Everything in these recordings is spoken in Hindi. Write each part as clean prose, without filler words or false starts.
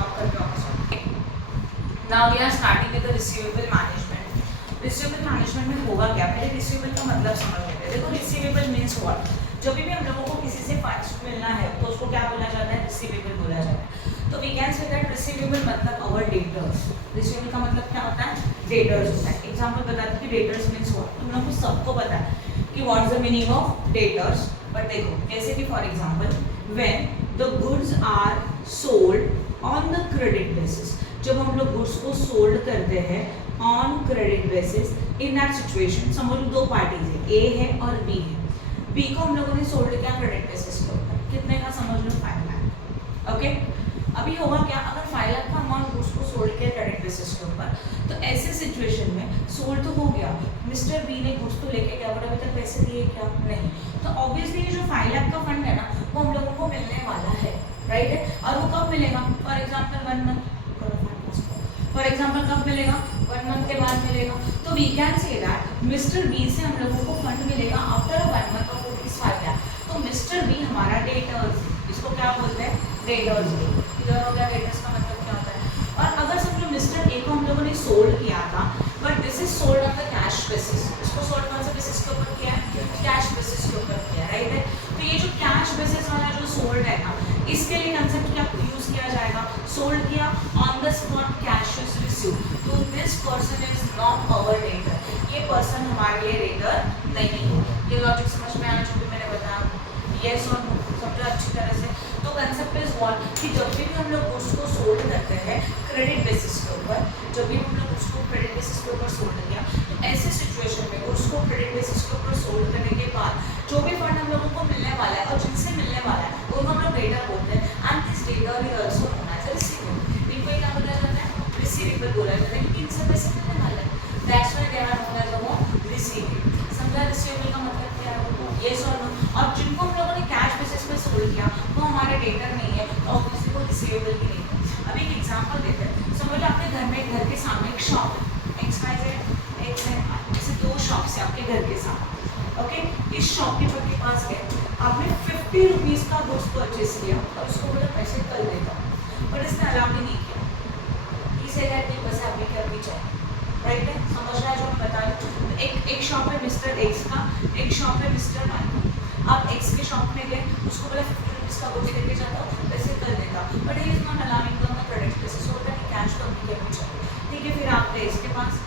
स्टॉप करके वापस आओ। Now we are starting with the receivable management. Receivable management में होगा क्या, पहले रिसीवेबल का मतलब समझ लेते हैं। देखो रिसीवेबल मीन्स व्हाट, जब भी हम लोगों को किसी से फंड्स मिलना है तो उसको क्या बोला जाता है, रिसीवेबल बोला जाता है। तो we can say that receivable मतलब आवर डेटर्स। रिसीवेबल का मतलब क्या होता है, डेटर्स होता है। एग्जांपल बताते हैं कि डेटर्स मीन्स व्हाट, तुम लोगों को सबको पता है कि what is the meaning of debtors. But देखो जैसे कि for example when the goods are sold on the credit basis, जब हम लोग गुड्स को सोल्ड करते हैं on credit basis, in that situation समझ लो दो पार्टीज है, ए है और बी है। बी को हम लोगों ने सोल्ड किया क्रेडिट बेसिस के ऊपर, कितने का, समझ लो 5 लाख। ओके, अभी होगा क्या, अगर 5 लाख का अमाउंट गुड्स को सोल्ड किया क्रेडिट बेसिस के ऊपर, तो ऐसे सिचुएशन में सोल्ड तो हो गया, मिस्टर बी ने गुड्स तो लेके गया, बट अभी तक पैसे दिए क्या, नहीं। तो ऑब्वियसली जो 5 लाख का फंड है ना, वो हम लोगों को मिलने वाला है, राइट है। और वो कब मिलेगा, for example 1 month, for example कब मिलेगा, 1 मंथ के बाद मिलेगा। तो we can say that mister B से हम लोगों को फंड मिलेगा after 1 month of rupees 5 lakh. तो मिस्टर बी हमारा डेटर्स, इसको क्या बोलते हैं, डेटर्स। क्लियर हो गया डेटर्स का मतलब क्या होता है। और अगर समझो मिस्टर ए को हम लोगों ने सोल्ड किया था, but this is sold on the cash basis, इसको सोल्ड कौन से बेसिस के ऊपर किया है, कैश बेसिस के ऊपर किया, राइट है। तो ये जो कैश बेसिस वाला जो सोल्ड है ना, इसके लिए कंसेप्ट क्या यूज किया जाएगा, सोल्ड किया on the spot cash is received, तो this person is not our debtor, ये पर्सन हमारे लिए डेटर नहीं है। ये लॉजिक समझ में आया जो भी मैंने बताया, यस और नो, समझो अच्छी तरह से। तो कंसेप्ट इज व्हाट कि जब भी हम लोग गुड्स को सोल्ड करते हैं क्रेडिट बेसिस के ऊपर, जब भी हम लोग गुड्स को क्रेडिट बेसिस के ऊपर सोल्ड किया, तो ऐसे सिचुएशन में गुड्स को क्रेडिट बेसिस के ऊपर सोल्ड करने के बाद जो भी फंड हम लोगों को मिलने वाला है और जिनसे मिलने वाला है वो हम लोग डेटर बोलते हैं, and this debtor is also known as receivable. इनको क्या बोला जाता है, रिसीवेबल बोला जाता है, क्योंकि इनसे पैसे मिलने वाले हैं, that's why they are known as receivable. समझा रिसीवेबल का मतलब क्या है, यस और नो। और जिनको हम लोगों ने कैश बेसिस पे सोल्ड किया वो हमारे डेटर नहीं है, तो ऑब्वियसली वो रिसीवेबल भी नहीं है। अभी एक एग्जांपल देते हैं, समझ आपके घर में, घर के सामने एक शॉप है, एक्स वाई जेड, एक्स है, ऐसे 2 शॉप्स है आपके घर के सामने। ओके, इस शॉपकीपर के पास गए, आपने 50 रुपीज़ का गुड्स परचेस किया और उसको बोला पैसे कल देता हूँ, बट इसने अलाउ भी नहीं किया, इसे कहते बस अभी के अभी चाहिए, राइट है। समझ रहा है जो मैं बता रही हूँ। एक शॉप है मिस्टर एक्स का, एक शॉप है मिस्टर वाई का। आप एक्स के शॉप में गए, उसको बोला 50 रुपीज़ का गुड्स लेके जाता हूँ, पैसे कल देता, but he is not allowing on the credit basis, होता है कि कैश तो अभी के अभी चाहिए, ठीक है। फिर आप गए इसके पास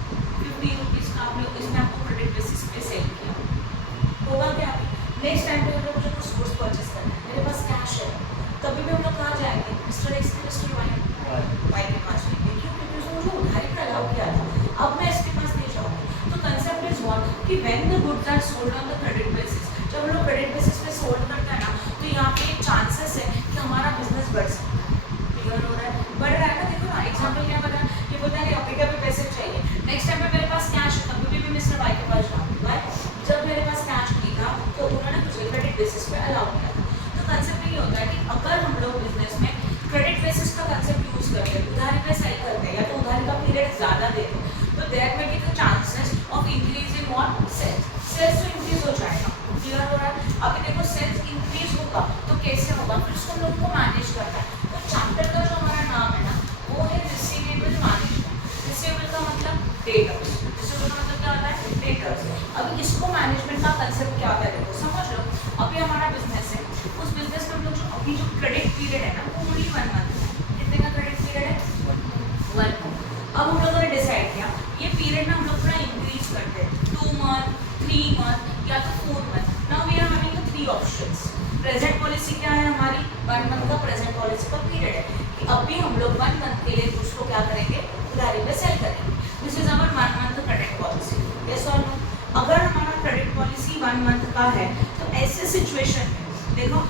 50 रुपीज़ का, आपने इसने आपको क्रेडिट बेसिस पे सेल किया, होगा क्या, अभी नेक्स्ट टाइम पे हम लोग मुझे कुछ गुड्स परचेस करना है, मेरे पास कैश है, तभी भी हम लोग कहाँ जाएंगे, मिस्टर एक्स के मिस्टर वाई के पास जाएंगे, क्यों, क्योंकि उसने मुझे उधारी पे अलाउ किया था, अब मैं इसके पास नहीं जाऊँगी। तो कंसेप्ट इज व्हाट कि when the goods are sold on the credit basis, जब हम लोग क्रेडिट बेसिस पे सोल्ड करते हैं ना, तो यहाँ पे एक चांसेस है कि हमारा बिजनेस बढ़ सकता है। क्लियर हो रहा है, बढ़ रहा है ना। देखो ना एग्जाम्पल क्या बता, ये बोलता है अभी का भी पैसे चाहिए, नेक्स्ट टाइम पे मेरे पास कैश है, कभी भी मिस्टर वाई के पास जाऊँगी, जब मेरे पास कैश नहीं था तो उन्होंने मुझे क्रेडिट बेसिस पे अलाउ किया था। तो कंसेप्ट ये होता है कि अगर हम लोग बिजनेस में क्रेडिट बेसिस का कंसेप्ट यूज करते हैं, उधारी पे सेल करते हैं या तो उधारी का पीरियड ज़्यादा देते हैं, तो देयर में be the chances of increase in what, sales. Sales तो इंक्रीज हो जाएगा, क्लियर हो रहा है। अभी देखो सेल्स इंक्रीज होगा तो कैसे होगा, फिर उसको हम लोग को मैनेज करना है। तो चैप्टर का जो हमारा नाम है ना, वो है रिसीवेबल मैनेजमेंट। रिसीवेबल का मतलब डेटर्स, रिसीवेबल का मतलब क्या होता है, डेटर्स। अभी इसको मैनेजमेंट का कंसेप्ट क्या होता है, देखो समझ लो, अभी हमारा बिजनेस है, उस बिजनेस में हम लोग जो अभी जो क्रेडिट पीरियड है ना, वो ओनली 1 मंथ है। कितने का क्रेडिट पीरियड है, 1 मंथ। अब हम लोगों ने डिसाइड किया ये पीरियड ना हम लोग थोड़ा इंक्रीज करते हैं, 2 मंथ, 3 मंथ या तो 4 month. Now we are having the 3 options. Present policy क्या है हमारी, 1 मंथ का प्रेजेंट पॉलिसी का पीरियड है कि अभी हम लोग 1 मंथ के लिए गुड्स को क्या करेंगे, उधारी पे सेल करेंगे। This is our 1 month credit policy, yes और नो। अगर हमारा क्रेडिट पॉलिसी 1 मंथ का है, तो ऐसे सिचुएशन में देखो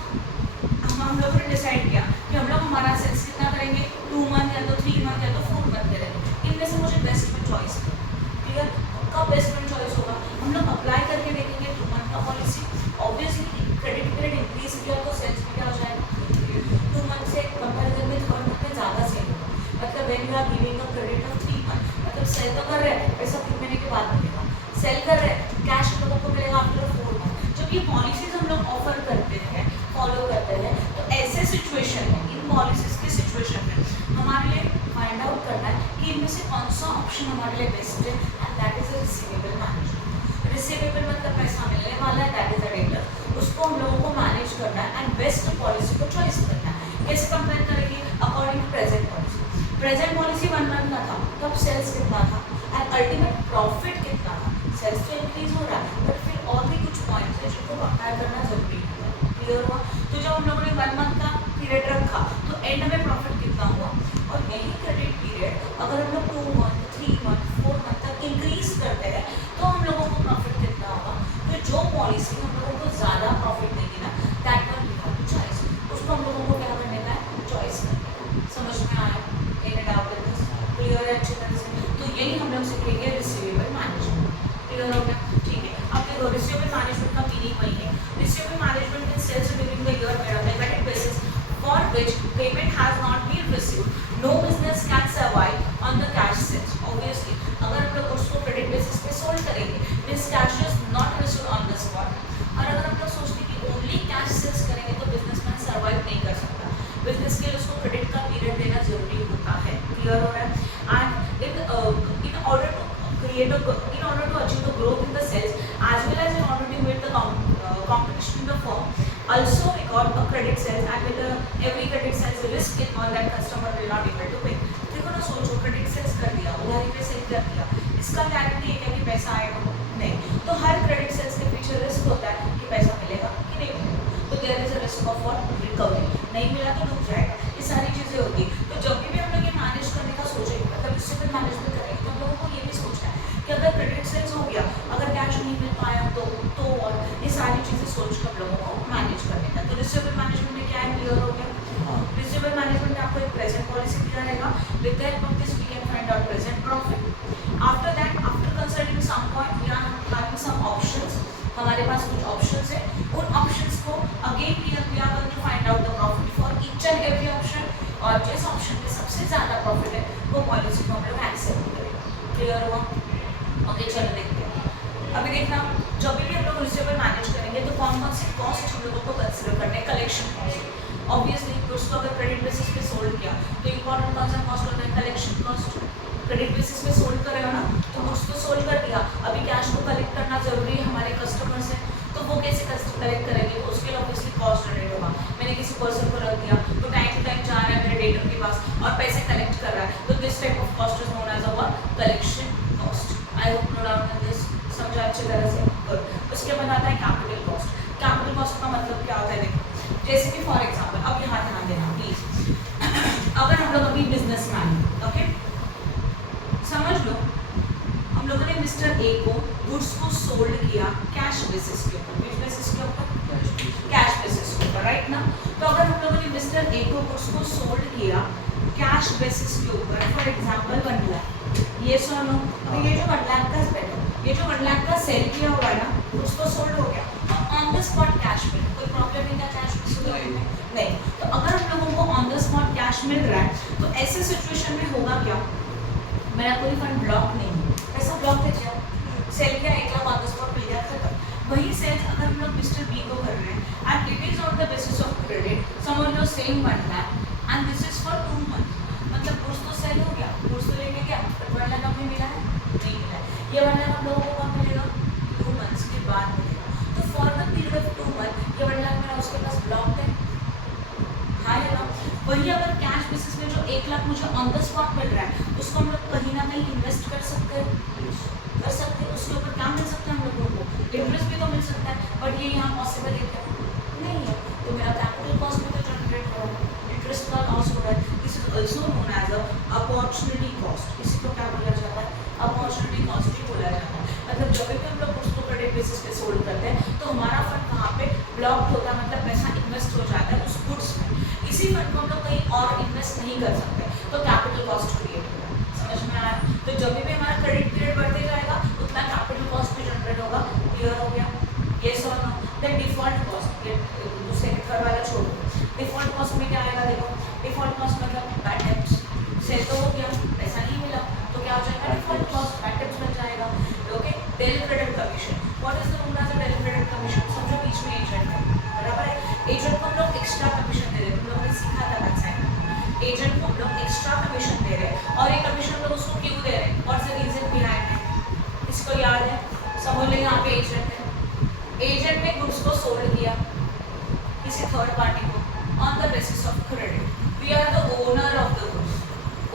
हम लोगों ने डिसाइड किया कि हम लोग हमारा सेल्स कितना करेंगे, 2 मंथ या तो 3 मंथ या तो 4 मंथ करेंगे। इनमें से मुझे बेस्ट में चॉइस है, क्लियर। कब बेस्ट में चॉइस होगा, हम लोग अप्लाई करके देखेंगे 2 मंथ का policy, obviously credit period increase किया तो सेल्स में क्या हो जाएगा, 2 मंथ से कंपेरिजन में 3rd मंथ में ज़्यादा सेल होगा। मतलब when you are giving a credit of 3 month, मतलब सेल तो कर रहे हैं, पैसा 3 महीने के बाद मिलेगा, सेल कर रहे हैं, कैश लोगों को मिलेगा आफ्टर 4 मंथ। जब ये पॉलिसीज हम लोग ऑफर करते हैं, फॉलो करते हैं, तो ऐसे सिचुएशन में, इन पॉलिसीज के सिचुएशन में हमारे लिए फाइंड आउट करना है कि इनमें से कौन सा ऑप्शन हमारे लिए बेस्ट है, and that is a receivable management. Receivable मतलब पैसा मिलने वाला है, दैट इज अ डेटर, उसको हम लोगों को मैनेज करना है एंड बेस्ट पॉलिसी को चॉइस करना है। कैसे कंपेयर करेंगे? According to present policy. Present policy 1 month का था, तो अब सेल्स कितना था एंड अल्टीमेट प्रॉफिट कितना था। सेल्स तो इंक्रीज हो रहा है, बट फिर और भी कुछ पॉइंट्स है जिनको कंपेयर करना जरूरी है। क्लियर हुआ? तो जब हम लोगों ने 1 मंथ का पीरियड रखा तो एंड में प्रॉफिट कितना हुआ, और यही क्रेडिट पीरियड अगर हम लोग 2 मंथ 3 मंथ 4 मंथ तक इंक्रीज करते हैं तो हम लोगों को प्रॉफिट कितना होगा। तो जो पॉलिसी हम लोगों को ज़्यादा प्रॉफिट देगी ना, that one we have to choice, उसको हम लोगों को क्या करने का है, चॉइस करने का। समझ में आया? Any doubt in this? Clear है अच्छी तरह से? तो यही हम लोग सीखेंगे रिसीवेबल मैनेजमेंट। क्लियर हो गया? ठीक है, अब देखो रिसीवेबल मैनेजमेंट का मीनिंग वही है। Receivable management means sales during the year made on the credit basis for which payment has not been received. No business can survive on the cash sales. Obviously, अगर हम लोग उसको क्रेडिट बेसिस पे सोल्ड करेंगे, means cash is not received on the spot. और अगर हम लोग सोचते हैं कि ओनली कैश सेल्स करेंगे तो बिजनेसमैन सर्वाइव नहीं कर सकता। बिजनेस के लिए उसको क्रेडिट का पीरियड देना जरूरी होता है। क्लियर हो रहा है? And in order to achieve the growth in the sales as well as in order to meet the competition in the firm, also record a credit sales and with every credit sales risk involved that customer will not able to pay. देखो ना, सोचो क्रेडिट सेल्स कर दिया, उधारी पे सेल कर दिया, इसका गारंटी है कि पैसा आएगा नहीं, तो हर क्रेडिट सेल्स के पीछे रिस्क होता है कि पैसा मिलेगा कि नहीं मिलेगा। तो there is a risk of what, recovery, नहीं मिला तो डूब जाएगा, ये सारी चीजें होती। तो जब भी हम लोग ये मैनेज करने का सोचेंगे, मतलब रिसीवेबल मैनेजमेंट करेंगे, तो हम लोगों को ये भी सोचना है कि अगर क्रेडिट सेल्स हो गया, अगर कैश नहीं मिल पाया तो और ये सारी चीजें सोच कर लोगों को मैनेज करने का। तो रिसीवेबल मैनेजमेंट में क्या है, क्लियर हो गया? रिसीवेबल मैनेजमेंट में आपको एक प्रेजेंट पॉलिसी दिया रहेगा, with the help of this we can find out present profit. After that, after considering some point, we are having some options, हमारे पास कुछ ऑप्शंस है, उन ऑप्शंस को again we are going to find out the profit for each and every option, और जिस ऑप्शन में सबसे ज्यादा प्रॉफिट है वो पॉलिसी को हम लोग एक्सेप्ट करेंगे। क्लियर हुआ? ओके, चलो देखते हैं। अभी देखना, जब भी हम लोग रिसीवेबल मैनेज करेंगे तो कौन कौन सी कॉस्ट हम लोगों को कंसिडर करने हैं। कलेक्शन कॉस्ट, ऑब्वियसली गुड्स को अगर क्रेडिट बेसिस पे सोल्ड किया तो इंपॉर्टेंट कौन सा कॉस्ट होता है, कलेक्शन कॉस्ट। क्रेडिट बेसिस पे सोल्ड कर रहे हो ना, तो गुड्स तो सोल्ड कर दिया, अभी कैश को कलेक्ट करना जरूरी है हमारे कस्टमर से, तो वो कैसे कलेक्ट करेंगे, तो उसके लिए ऑब्वियसली कॉस्ट जनरेट होगा। मैंने किसी पर्सन को रख दिया, तो टाइम टू टाइम जा रहा है मेरे डेटर के पास और पैसे कलेक्ट कर रहा है, तो this type of cost is known as a collection cost. I hope no doubt in this, समझा अच्छी तरह से? गुड। उसके बाद आता है कैपिटल कॉस्ट। कैपिटल कॉस्ट का मतलब क्या होता है, देखो जैसे कि फॉर एग्जांपल, अब यहाँ ध्यान देना प्लीज, अगर हम लोग अभी बिजनेसमैन, ओके समझ लो, हम लोगों ने मिस्टर ए को गुड्स को सोल्ड किया कैश बेसिस के ऊपर, किस बेसिस के ऊपर, कैश बेसिस के ऊपर, राइट ना। तो अगर हम लोगों ने मिस्टर ए को गुड्स को सोल्ड किया कैश बेसिस के ऊपर, फॉर एग्जांपल 1 लाख, ये सुनो, तो ये जो 1 लाख का स्पेंड, ये जो 1 लाख का सेल किया हुआ है ना, कुछ तो सोल्ड हो गया, तो ऑन द स्पॉट कैश मिल, कोई प्रॉब्लम नहीं था कैश नहीं। तो अगर हम लोगों को ऑन द स्पॉट कैश मिल रहा है, तो ऐसे सिचुएशन में होगा क्या, मेरा कोई फंड ब्लॉक नहीं है, पैसा ब्लॉक है क्या, सेल किया 1 लाख ऑन द स्पॉट मिल गया, खत्म। वही सेल्स अगर हम लोग मिस्टर बी को कर रहे हैं and it is on the basis of credit, समझ लो same 1 lakh and this is for 2 month, मतलब गुड्स तो सेल हो गया, गुड्स तो लेके गया, बट 1 लाख हमें मिला है, नहीं मिला है। ये 1 लाख हम लोगों को कब मिलेगा, 2 मंथ्स के बाद मिलेगा। तो for the period of 2 month ये 1 लाख मेरा उसके पास ब्लॉक है, हाँ है ना। वही अगर कैश बेसिस में जो 1 लाख मुझे ऑन द स्पॉट मिल रहा है, उसको हम लोग कहीं ना कहीं इन्वेस्ट कर सकते हैं, उसके ऊपर क्या मिल सकता है हम लोगों को, इंटरेस्ट भी तो मिल सकता है, बट ये यहाँ पॉसिबल है क्या, नहीं है। तो मेरा कैपिटल कॉस्ट भी तो जनरेट हो रहा है, इंटरेस्ट का लॉस हो रहा है। This is also known as a opportunity cost. इसी को क्या बोला जाता है, अपॉर्चुनिटी कॉस्ट भी बोला जाता है। मतलब जब भी हम लोग उसको क्रेडिट बेसिस पे सोल्ड करते हैं तो हमारा फंड कहाँ पे ब्लॉक होता है, मतलब पैसा इन्वेस्ट हो जाता है उस गुड्स में, इसी फंड को हम लोग कहीं और इन्वेस्ट नहीं कर सकते, तो कैपिटल कॉस्ट क्रिएट होगा। समझ में आया? तो जब भी हमारा क्रेडिट पीरियड बढ़ते जाएगा उतना कैपिटल कॉस्ट भी जनरेट होगा। क्लियर हो गया? यस और नो? देन डिफॉल्ट कॉस्ट, दूसरे के थर्ड वाला छोड़ो, डिफॉल्ट कॉस्ट में क्या आएगा, देखो डिफॉल्ट कॉस्ट मतलब बैड डेब्ट्स, सेल तो हो गया, पैसा नहीं मिला, तो क्या हो जाएगा, डिफॉल्ट कॉस्ट, बैड डेब्ट्स बन जाएगा। Okay, del credit commission, what is the rule as a del credit commission, समझो बीच में एजेंट है, बराबर है, एजेंट को हम लोग एक्स्ट्रा कमीशन दे देते हैं, हम लोगों ने सीखा था दैट साइड, एजेंट को हम लोग basis of credit, we are the owner of the goods.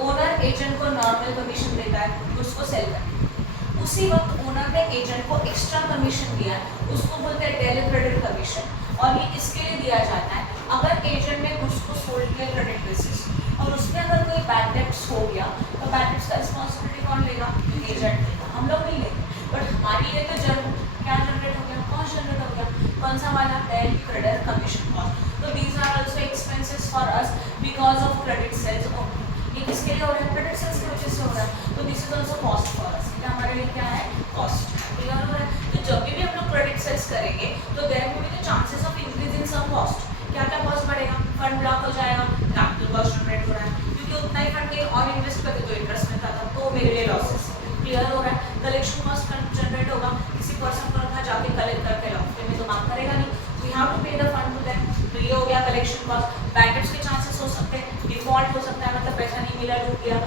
Owner agent को नॉर्मल कमीशन देता है गुड्स को सेल करने, उसी वक्त ओनर ने एजेंट को एक्स्ट्रा कमीशन दिया है, उसको बोलते हैं डेली क्रेडिट कमीशन। और ये इसके लिए दिया जाता है अगर एजेंट ने गुड्स को सोल्ड किया क्रेडिट बेसिस और उसमें अगर कोई बैड डेट्स हो गया तो बैड डेट्स का रिस्पॉन्सिबिलिटी कौन लेगा? एजेंट लेगा, हम लोग नहीं लेंगे। बट हमारी ये तो क्या जनरेट हो गया? कॉस्ट जनरेट हो गया। कौन सा वाला? Daily credit commission cost. तो these are also expenses for us because of credit sales only. ये किसके लिए हो रहा है? क्रेडिट सेल्स की वजह से हो रहा है। तो this is also cost for us. ये हमारे लिए क्या है? कॉस्ट। क्लियर हो रहा है? तो जब भी हम लोग क्रेडिट सेल्स करेंगे तो there will be the chances of increasing some cost. क्या क्या कॉस्ट बढ़ेगा? फंड ब्लॉक हो जाएगा, कैपिटल कॉस्ट जनरेट हो रहा है क्योंकि उतना ही फंड कहीं और इन्वेस्ट करते तो इंटरेस्ट मिलता था, तो मेरे लिए लॉसेस। क्लियर हो रहा है? कलेक्शन कॉस्ट जनरेट होगा, किसी पर्सन को रखा जाके कलेक्ट करके लाओ, फिर में तो माफ करेगा नहीं, we have to pay the fund to them. तो ये हो गया कलेक्शन कॉस्ट। बैड डेट्स के चांसेस हो सकते हैं, डिफॉल्ट हो सकता है, मतलब पैसा नहीं मिला, डूब गया,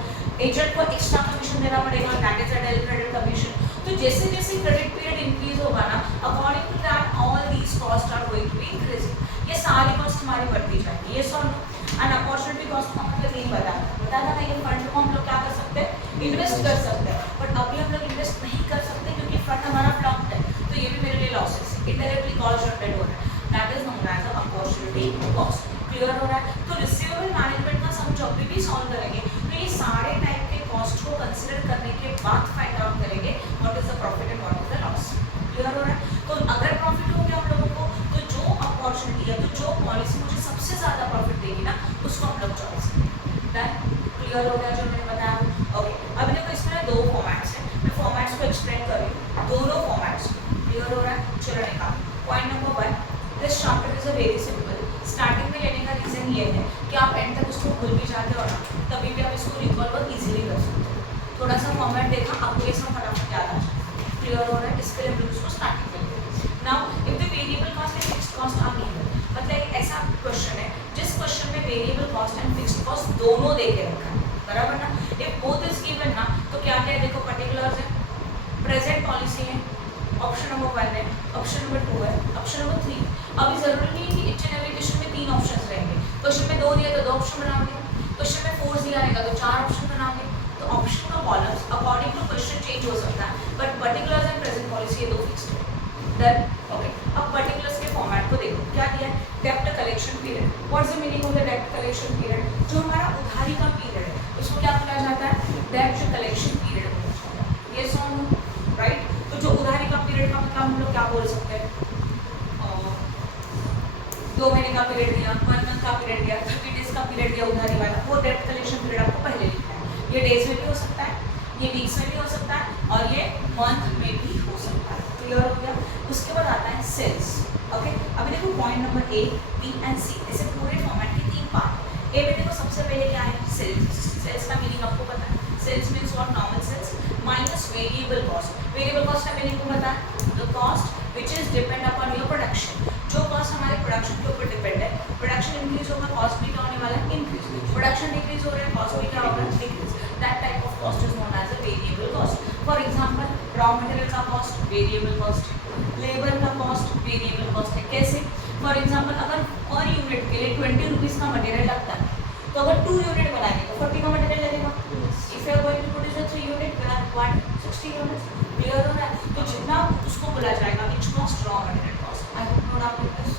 एजेंट को एक्स्ट्रा कमीशन देना पड़ेगा, that is a daily credit commission. तो जैसे जैसे क्रेडिट पीरियड इंक्रीज होगा ना, according to that all these cost are going to be increasing. ये सारी कॉस्ट हमारी बढ़ती जाएगी। ये सॉल्व एंड अपॉर्चुनिटी कॉस्ट का मतलब यही बताता था ये फंड को हम लोग क्या कर सकते हैं? इन्वेस्ट कर सकते हैं, बट अभी हम लोग इन्वेस्ट नहीं कर सकते क्योंकि फंड हमारा ब्लॉक्ड है, तो ये भी मेरे लिए लॉसेस है। इनडायरेक्टली कॉस्ट जनरेट हो रहा है, that is known as opportunity cost. Clear हो रहा है? तो रिसीवेबल मैनेजमेंट का हम जब भी सॉल्व करेंगे तो ये सारे टाइप के कॉस्ट को कंसीडर करने के बाद फाइंड आउट करेंगे what is the profit and what is the loss. Clear हो रहा है? तो अगर प्रॉफिट हो गया हम लोगों को तो जो अपॉर्चुनिटी है, तो जो पॉलिसी मुझे सबसे ज्यादा प्रॉफिट देगी ना, उसको हम लोग चॉइस करेंगे। डन? क्लियर हो गया जो मैंने बताया? ओके, अब देखो इसमें दो फॉर्मेट्स हैं, मैं फॉर्मेट्स को एक्सप्लेन कर रही हूँ, दोनों फॉर्मेट्स। क्लियर हो रहा है? चलो निकाल। Point number 1, this chapter is a very simple. Starting में लेने का रीजन ये है कि आप एंड तक उसको भूल भी जाते हो ना, तभी भी आप इसको रिकॉल बहुत इजीली कर सकते हो। थोड़ा सा फॉर्मेट देखा, आपको ये सब फटाफट याद आ जाए। क्लियर हो रहा है? इसके लिए हम लोग उसको स्टार्टिंग में लेते हैं। Now if the variable cost and fixed cost are given, मतलब एक ऐसा क्वेश्चन है जिस क्वेश्चन में variable cost and fixed cost दोनों दे के रखा है, बराबर ना? इफ बोथ इज गिवन ना, तो क्या क्या है देखो, पर्टिकुलर्स है, प्रेजेंट पॉलिसी है, ऑप्शन नंबर 1 है, ऑप्शन नंबर 2 है, ऑप्शन नंबर 3। अभी जरूरी नहीं है कि इच एंड एवरी क्वेश्चन में 3 ऑप्शंस रहेंगे। क्वेश्चन में 2 दिया तो 2 ऑप्शन बनाओगे, क्वेश्चन में 4 दिया रहेगा तो 4 ऑप्शन बनाओगे। तो ऑप्शन का columns according to question change हो सकता है, but particulars and present policy ये दो फिक्स्ड है। डन? ओके, अब पर्टिकुलर्स के फॉर्मेट को देखो, क्या दिया है? डेब्ट collection period. What's the meaning of the डेब्ट कलेक्शन पीरियड? जो हमारा उधारी का पीरियड है उसको क्या बोला जाता है? डेब्ट कलेक्शन पीरियड बोला जाता है। ये सॉन्ग राइट? तो जो उधारी का पीरियड का मतलब हम लोग क्या बोल सकते हैं? 2 महीने का पीरियड दिया, 1 मंथ का पीरियड दिया, 30 डेज का पीरियड दिया उधारी वाला, वो डेब्ट कलेक्शन पीरियड आपको पहले लिखना है। ये डेज में भी हो सकता है, ये वीक्स में भी हो सकता है, और ये मंथ में भी हो सकता है। क्लियर हो गया? उसके बाद आता है सेल्स। ओके, अभी देखो point number A, B and C, ऐसे पूरे फॉर्मेट के 3 पार्ट। ए में देखो सबसे पहले क्या है? सेल्स। सेल्स का मीनिंग आपको पता है, sales means what? Normal sales minus variable cost. Variable cost का मीनिंग को पता है? The cost which is depend upon your production. जो कॉस्ट हमारे प्रोडक्शन के ऊपर डिपेंड है, प्रोडक्शन इंक्रीज होगा, कॉस्ट भी क्या होने वाला है? इंक्रीज। प्रोडक्शन डिक्रीज हो रहा है, कॉस्ट भी क्या होगा? Decrease. That type of cost is known as a variable cost. For example, raw material का कॉस्ट वेरिएबल कॉस्ट है, लेबर का कॉस्ट वेरिएबल कॉस्ट है। कैसे? फॉर एग्जांपल, अगर पर यूनिट के लिए 20 रुपीज का मटेरियल लगता है, तो अगर 2 यूनिट बनाएंगे तो 40 का मटेरियल लगेगा। If you are going to produce 3 unit, we are required 60 units. Clear हो रहा है? तो जितना उसको बोला जाएगा which cost? Raw material cost. I hope no doubt in this.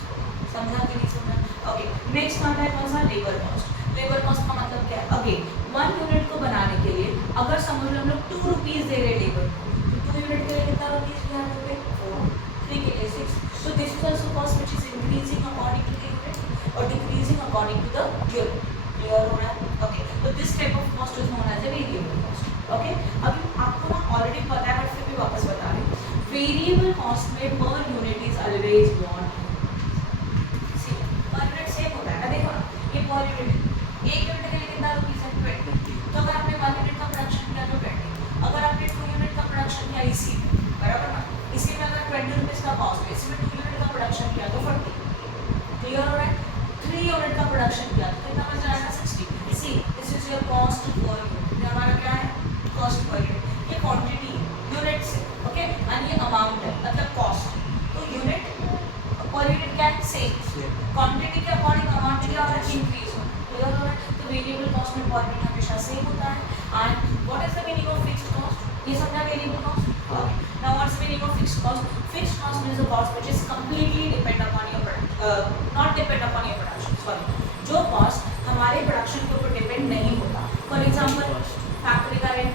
समझा कि नहीं समझा? ओके, नेक्स्ट आता है कौन सा? Labour cost. लेबर कॉस्ट का मतलब क्या है? अगेन 1 यूनिट को बनाने के लिए अगर समझ लो हम लोग 2 रुपीज दे रहे लेबर को, तो 2 यूनिट के लिए कितना रुपीज वी हैव टू पे? 4, 3 के लिए 6। So this is also cost which is increasing according to the unit or decreasing according to the unit. Clear हो रहा है? Okay. So this type of cost is known as a variable cost. Okay. अभी आपको ना already पता है, बट फिर भी वापस बता रही हूँ। Variable cost में per unit is always one. See, per unit same होता है ना, देखो ना, ये per unit, 1 यूनिट के लिए कितना रुपीज है? 20. तो अगर आपने 1 यूनिट का प्रोडक्शन किया तो 20, अगर आपने 2 यूनिट का प्रोडक्शन किया इसी में, बराबर ना, इसी में अगर 20 रुपीज का कॉस्ट है, इसमें 2 यूनिट का प्रोडक्शन किया तो 40। क्लियर हो रहा है? 3 यूनिट का प्रोडक्शन किया तो कितना बच जाएगा? 60। See this is your cost per unit. ये हमारा क्या है? Cost per unit. ये क्वांटिटी यूनिट से, ओके, और ये अमाउंट है, मतलब कॉस्ट। तो यूनिट पर यूनिट क्या है? सेम। क्वांटिटी के अकॉर्डिंग अमाउंट क्या हो रहा है? कॉस्ट में पर यूनिट हमेशा सेम होता है. And what is the meaning of fixed cost? ये समझा variable cost. Now what's the meaning of fixed cost? Fixed cost means the cost which is completely depend upon your not depend upon your production. Sorry, जो कॉस्ट हमारे प्रोडक्शन के ऊपर डिपेंड नहीं होता. फॉर एग्जांपल फैक्ट्री का रेंट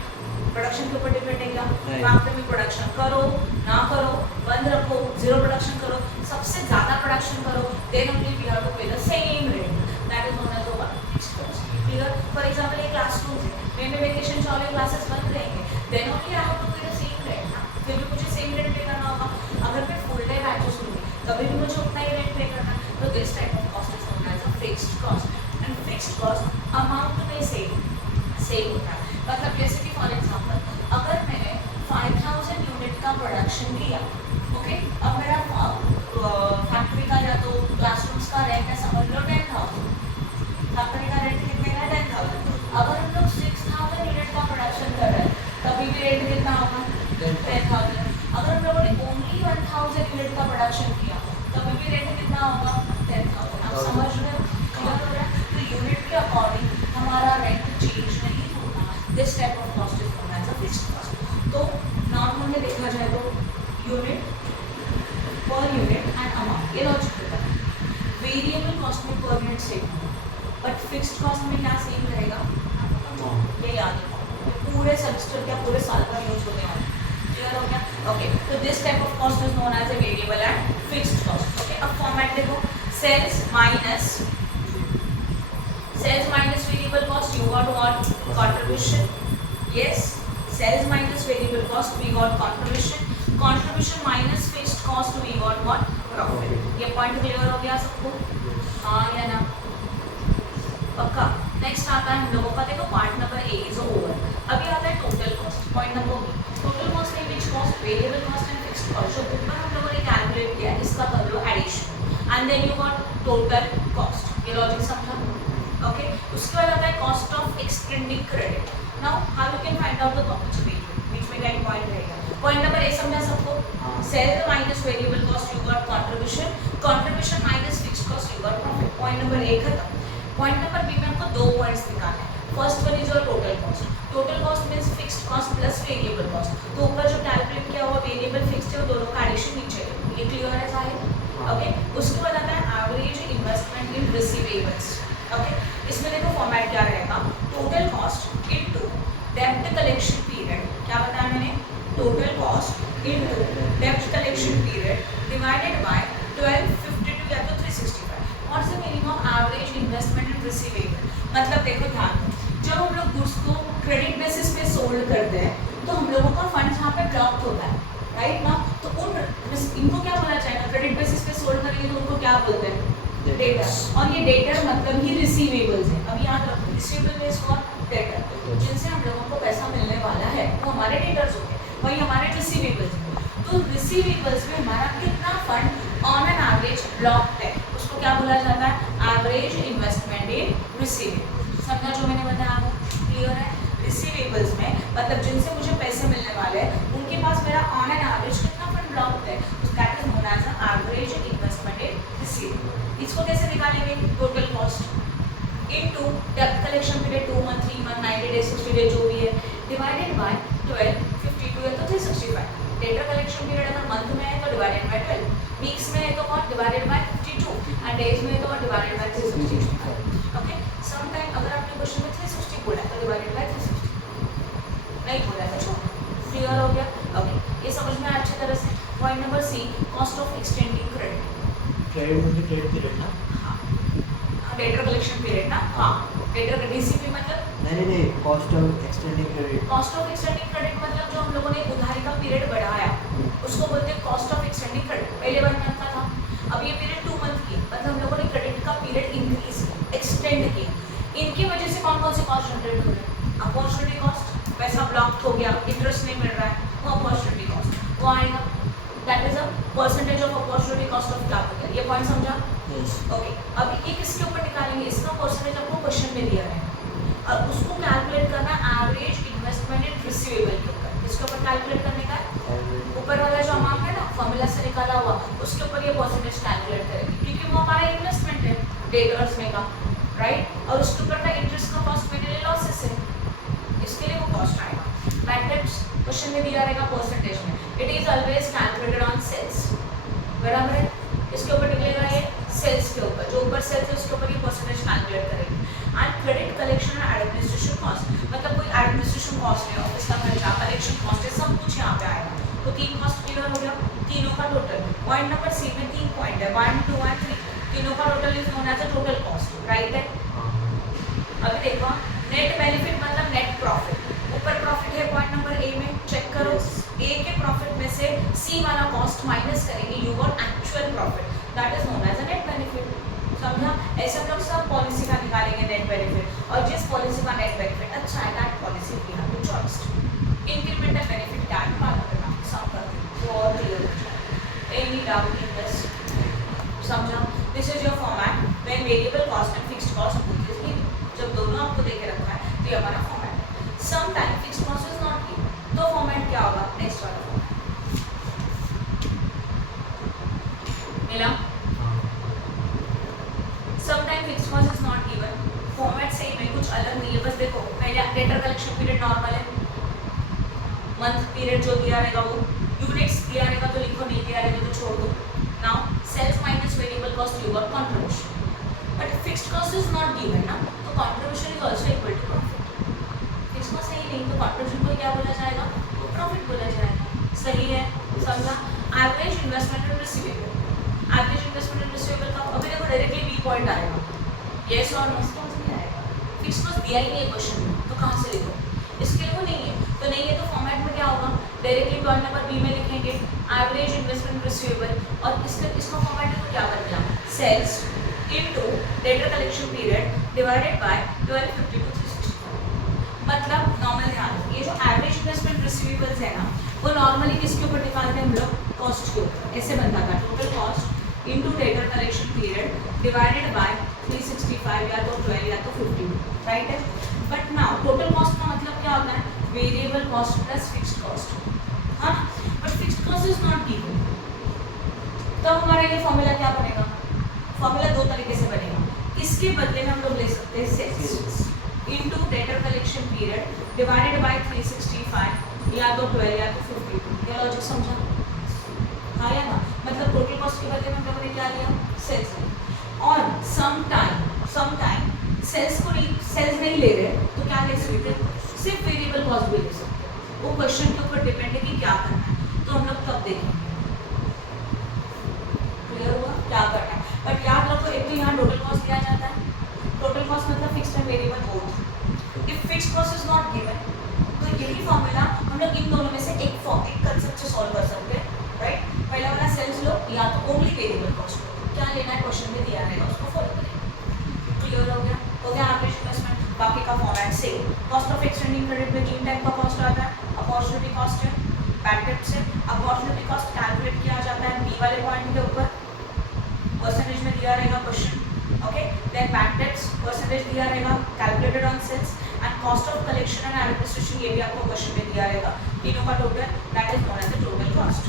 प्रोडक्शन के ऊपर डिपेंड है क्या? फैक्ट्री में प्रोडक्शन करो ना करो, बंद रखो, जीरो प्रोडक्शन करो, सबसे ज्यादा प्रोडक्शन करो, then only we have to pay the same rent. That is known as the fixed cost. Clear? For example एक क्लासरूम है, मेरे वेकेशन चालू है, क्लासेस बंद रहेंगे, then only I have to pay the same rent. फिर भी मुझे सेम रेंट पे करना होगा. अगर मैं फुल डे बैचेस लूंगी तभी भी मुझे उतना ही रेंट पे करना है. तो this type of cost is known as a fixed cost. And fixed cost amount में सेम होता है. मतलब जैसे कि फॉर एग्जांपल अगर मैंने 5000 यूनिट का प्रोडक्शन किया, ओके, अब मेरा फैक्ट्री का या तो क्लासरूम्स का रेंट है समझ लो 10,000. फैक्ट्री का रेंट कितने का है? 10,000. अगर हम लोग 6000 यूनिट का प्रोडक्शन कर रहे हैं तभी भी रेंट कितना होगा? 10,000. अगर हम लोगों ने ओनली 1000 यूनिट का प्रोडक्शन किया तभी भी रेंट कितना होगा? 10,000. आप समझ रहे हो? क्लियर हो रहा है? तो यूनिट के अकॉर्डिंग हमारा रेंट चेंज नहीं होता. This type of cost is known as a fixed cost. तो नॉर्मल में देखा जाए तो unit, per unit and amount, ये लॉजिक होता है. वेरिएबल कॉस्ट में पर यूनिट सेम होगा, बट फिक्स्ड कॉस्ट में क्या सेम रहेगा? ये याद रखो. पूरे सेमेस्टर क्या पूरे साल का यूज होने वाला है. क्लियर हो गया? ओके. तो this type of cost is known as a variable and fixed cost. Okay. अब फॉर्मेट देखो. Sales minus variable cost, you got what? Contribution. Yes, sales minus variable cost, we got contribution. Contribution minus fixed cost, we got what? Profit. ये पॉइंट क्लियर हो गया सबको? हाँ या ना? पक्का. नेक्स्ट आता है हम लोगों का, देखो part number A is over. अभी आता है total cost. Point number B, total cost में which cost? Variable cost and fixed cost. जो ऊपर हम लोगों ने कैलकुलेट किया इसका कर लो addition and then you got total cost. ये लॉजिक समझा? ओके. उसके बाद आता है cost of extending credit. Now how you can find out the cost? बीच में क्या पॉइंट रहेगा? पॉइंट नंबर ए समझा सबको? Sale minus variable cost, you got contribution. Contribution minus fixed cost, you got profit. Point number A खत्म. पॉइंट नंबर बी में हमको दो पॉइंट्स निकालने हैं. First one is your total cost. Total cost means fixed cost plus variable cost. तो ऊपर जो कैलकुलेट किया हुआ वेरिएबल फिक्स्ड है वो दोनों का एडिशन नीचे है. ये क्लियर है साहिब? ओके. उसके बाद आता है एवरेज इन्वेस्टमेंट इन रिसीवेबल्स. ओके. इसमें देखो फॉर्मेट क्या रहेगा? टोटल कॉस्ट इनटू डेब्ट कलेक्शन पीरियड. क्या बताया मैंने? टोटल कॉस्ट इनटू डेब्ट कलेक्शन पीरियड डिवाइडेड बाय 1252 या तो 365. What's the meaning of average investment in receivable? मतलब देखो ध्यान दो, जब हम लोग गुड्स को क्रेडिट बेसिस पे सोल्ड करते हैं तो हम लोगों का फंड्स यहाँ पे ब्लॉक होता है, राइट ना? तो उन इनको क्या बोला जाएगा? क्रेडिट बेसिस पे सोल्ड करेंगे तो उनको क्या बोलते हैं? डेटर. और ये डेटर मतलब ही रिसीवेबल्स है. अब याद रखो, रिसीवेबल इज फॉर डेटर. जिनसे हम लोगों को पैसा मिलने वाला है वो हमारे डेटर्स होते हैं, वही हमारे रिसीवेबल्स हैं. तो रिसीवेबल्स में हमारा कितना fund on an average blocked है, उसको क्या बोला जाता है? एवरेज इन्वेस्टमेंट इन रिसीवेबल्स. समझा जो मैंने बताया आपको? क्लियर है? रिसीवेबल्स में मतलब जिनसे मुझे पैसे मिलने वाले हैं उनके पास मेरा ऑन एन एवरेज कितना फंड ब्लॉक्ड है, that is known as average investment in receivable. इसको कैसे निकालेंगे? टोटल कॉस्ट इनटू डेब्ट collection period 2 month, 3 month, 90 days, 60 days जो भी है, डिवाइडेड बाय 1252 या तो 365. डेटा कलेक्शन पीरियड अगर मंथ में है तो डिवाइडेड बाय 12, वीक्स में है तो और डिवाइडेड बाय 52 एंड डेज में है तो और divided by 365. Okay. Some time अगर आपने क्वेश्चन में 360 बोला है तो डिवाइडेड बाय 360 नहीं बोला है तो क्लियर हो गया? ओके. ये समझ में आया अच्छी तरह से? Point number C, cost of extending credit. Credit मतलब क्रेडिट पीरियड ना? हाँ, डेटर कलेक्शन पीरियड ना? हाँ. डेटर डीसीपी मतलब नहीं, cost of extending credit. Cost of extending credit मतलब जो हम लोगों ने उधारी का पीरियड बढ़ाया उसको बोलते हैं कॉस्ट ऑफ एक्सटेंडिंग क्रेडिट. पहले 1 मंथ का था, अब ये पीरियड 2 मंथ की, मतलब हम लोगों ने क्रेडिट का पीरियड इंक्रीज एक्सटेंड किया. इनकी वजह से कौन कौन से कॉस्ट जनरेट हो रहे हैं? अपॉर्चुनिटी कॉस्ट, पैसा ब्लॉक हो गया, इंटरेस्ट नहीं मिल रहा है, वो अपॉर्चुनिटी कॉस्ट वो आएगा. That is a percentage of opportunity cost of capital. ये पॉइंट समझा? ओके. अब ये किसके ऊपर निकालेंगे? इसका परसेंटेज आपको क्वेश्चन में दिया है और उसको कैलकुलेट करना एवरेज इन्वेस्टमेंट इन रिसीवेबल के ऊपर. इसके ऊपर कैलकुलेट करने का ऊपर वाला जो अमाउंट है ना फॉर्मूला से निकाला हुआ, उसके ऊपर ये परसेंटेज कैलकुलेट करेंगे क्योंकि वो हमारा इन्वेस्टमेंट है डेटर्स में का, राइट? और उसके ऊपर का इंटरेस्ट का कॉस्ट मैंने पॉइंट नंबर सी में 3 पॉइंट है, 1 2 और 3, तीनों का total is known as a total cost, right है। अभी देखो नेट बेनिफिट मतलब नेट प्रॉफिट, ऊपर प्रॉफिट है पॉइंट नंबर ए में, चेक करो ए के प्रॉफिट में से सी वाला कॉस्ट माइनस करेंगे, you got actual profit, that is known as a net benefit. समझा? ऐसे हम लोग सब पॉलिसी का निकालेंगे नेट बेनिफिट, और जिस पॉलिसी का नेट बेनिफिट अच्छा है that policy we have to choice. Incremental benefit क्या है मालूम करना, सम करके तो और क्लियर हो जाए। Any doubt in this? समझा? This is your format when variable cost and fixed cost both is given. जब दोनों आपको देके रखा है तो ये हमारा फॉर्मेट है। Some time fixed cost is not given, तो फॉर्मेट क्या होगा? नेक्स्ट वाला फॉर्मेट मिला। Some time fixed cost is not given, format same है, कुछ अलग नहीं है, बस देखो पहले डेटा कलेक्शन पीरियड नॉर्मल है, मंथ पीरियड जो दिया रहेगा वो, यूनिट्स दिया रहेगा तो लिखो, नहीं दिया रहेगा तो छोड़ दो। Now sales minus variable cost you got contribution, but fixed cost is not given ना, तो contribution is also equal to profit. Fixed cost है ही नहीं तो कंट्रीब्यूशन को क्या बोला जाएगा? वो प्रॉफिट बोला जाएगा। सही है? समझा? Average investment in receivable, average investment in receivable का अभी देखो डायरेक्टली बी पॉइंट आएगा, यस और नो, कौन सा नहीं आएगा? फिक्स्ड कॉस्ट दिया ही नहीं है क्वेश्चन में, तो कहाँ से लिखो? इसके लिए वो नहीं है, तो नहीं है तो फॉर्मेट में क्या होगा? डायरेक्टली पॉइंट नंबर बी में लिखेंगे एवरेज इन्वेस्टमेंट रिसीवेबल, और इसका फॉर्मेट है तो क्या बनेगा? Sales into data collection period divided by 1250 to 365। मतलब नॉर्मल ध्यान रखो, ये जो एवरेज इन्वेस्टमेंट रिसीवेबल्स है ना, वो नॉर्मली किसके ऊपर निकालते हैं हम लोग? कॉस्ट के ऊपर। ऐसे बनता था total cost into data collection period divided by 365 या तो 12 या तो 52, राइट है। बट नाउ टोटल कॉस्ट का मतलब क्या होता है? Variable cost plus fixed cost, हाँ। But fixed cost is not given, तो हमारा ये फॉर्मूला क्या बनेगा? फॉर्मूला दो तरीके से बनेगा, इसके बदले में हम लोग ले सकते हैं sales into data collection period divided by 365 या तो 12 या तो 52। क्या लॉजिक समझा? हाँ या ना? मतलब टोटल कॉस्ट के बदले में हम लोगों ने क्या लिया? सेल्स लिया। और सम टाइम सेल्स नहीं ले रहे तो क्या ले सकते? सिर्फ वेरिएबल कॉस्ट भी ले सकते हैं। वो क्वेश्चन के ऊपर डिपेंड है कि क्या करना है, तो हम लोग तब देखेंगे। क्लियर हुआ क्या करना है? बट याद रखो, एक तो यहाँ टोटल कॉस्ट दिया जाता है, टोटल कॉस्ट मतलब fixed and variable both. If fixed cost is not given तो यही फॉर्मूला हम लोग इन दोनों में से एक कंसेप्ट से सॉल्व कर सकते हैं, राइट। पहला वाला सेल्स लो या तो ओनली वेरिएबल कॉस्ट लो, क्या लेना है क्वेश्चन में दिया रहेगा उसको फॉलो करेंगे। क्लियर हो गया? एवरेज इन्वेस्टमेंट, बाकी का format same. Cost of extending credit में 3 टाइप का कॉस्ट आता है, अपॉर्चुनिटी कॉस्ट है, बैड डेट से। अपॉर्चुनिटी कॉस्ट कैलकुलेट किया जाता है बी वाले पॉइंट के ऊपर, परसेंटेज में दिया रहेगा question, okay. Then bad debts percentage दिया रहेगा calculated on sales, and cost of collection and administration ये भी आपको क्वेश्चन में दिया रहेगा, तीनों का total that is known as the total cost.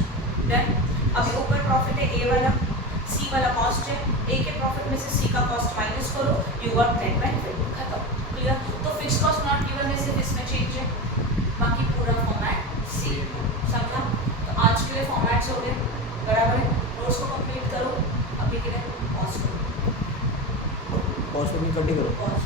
Then अब ऊपर प्रॉफिट है ए वाला, सी वाला कॉस्ट है, ए के प्रॉफिट में से सी का कॉस्ट माइनस करो, यू गॉट नेट बेनिफिट, खत्म। क्लियर? तो फिक्स्ड कॉस्ट नॉट गिवन है, सिर्फ इसमें चेंज है, बाकी पूरा फॉर्मेट सेम। समझा? तो आज के लिए फॉर्मेट्स हो गए, बराबर है। नोट्स को कंप्लीट करो, अभी के लिए पॉज करो, कॉस्ट में कंटिन्यू करो। पॉज।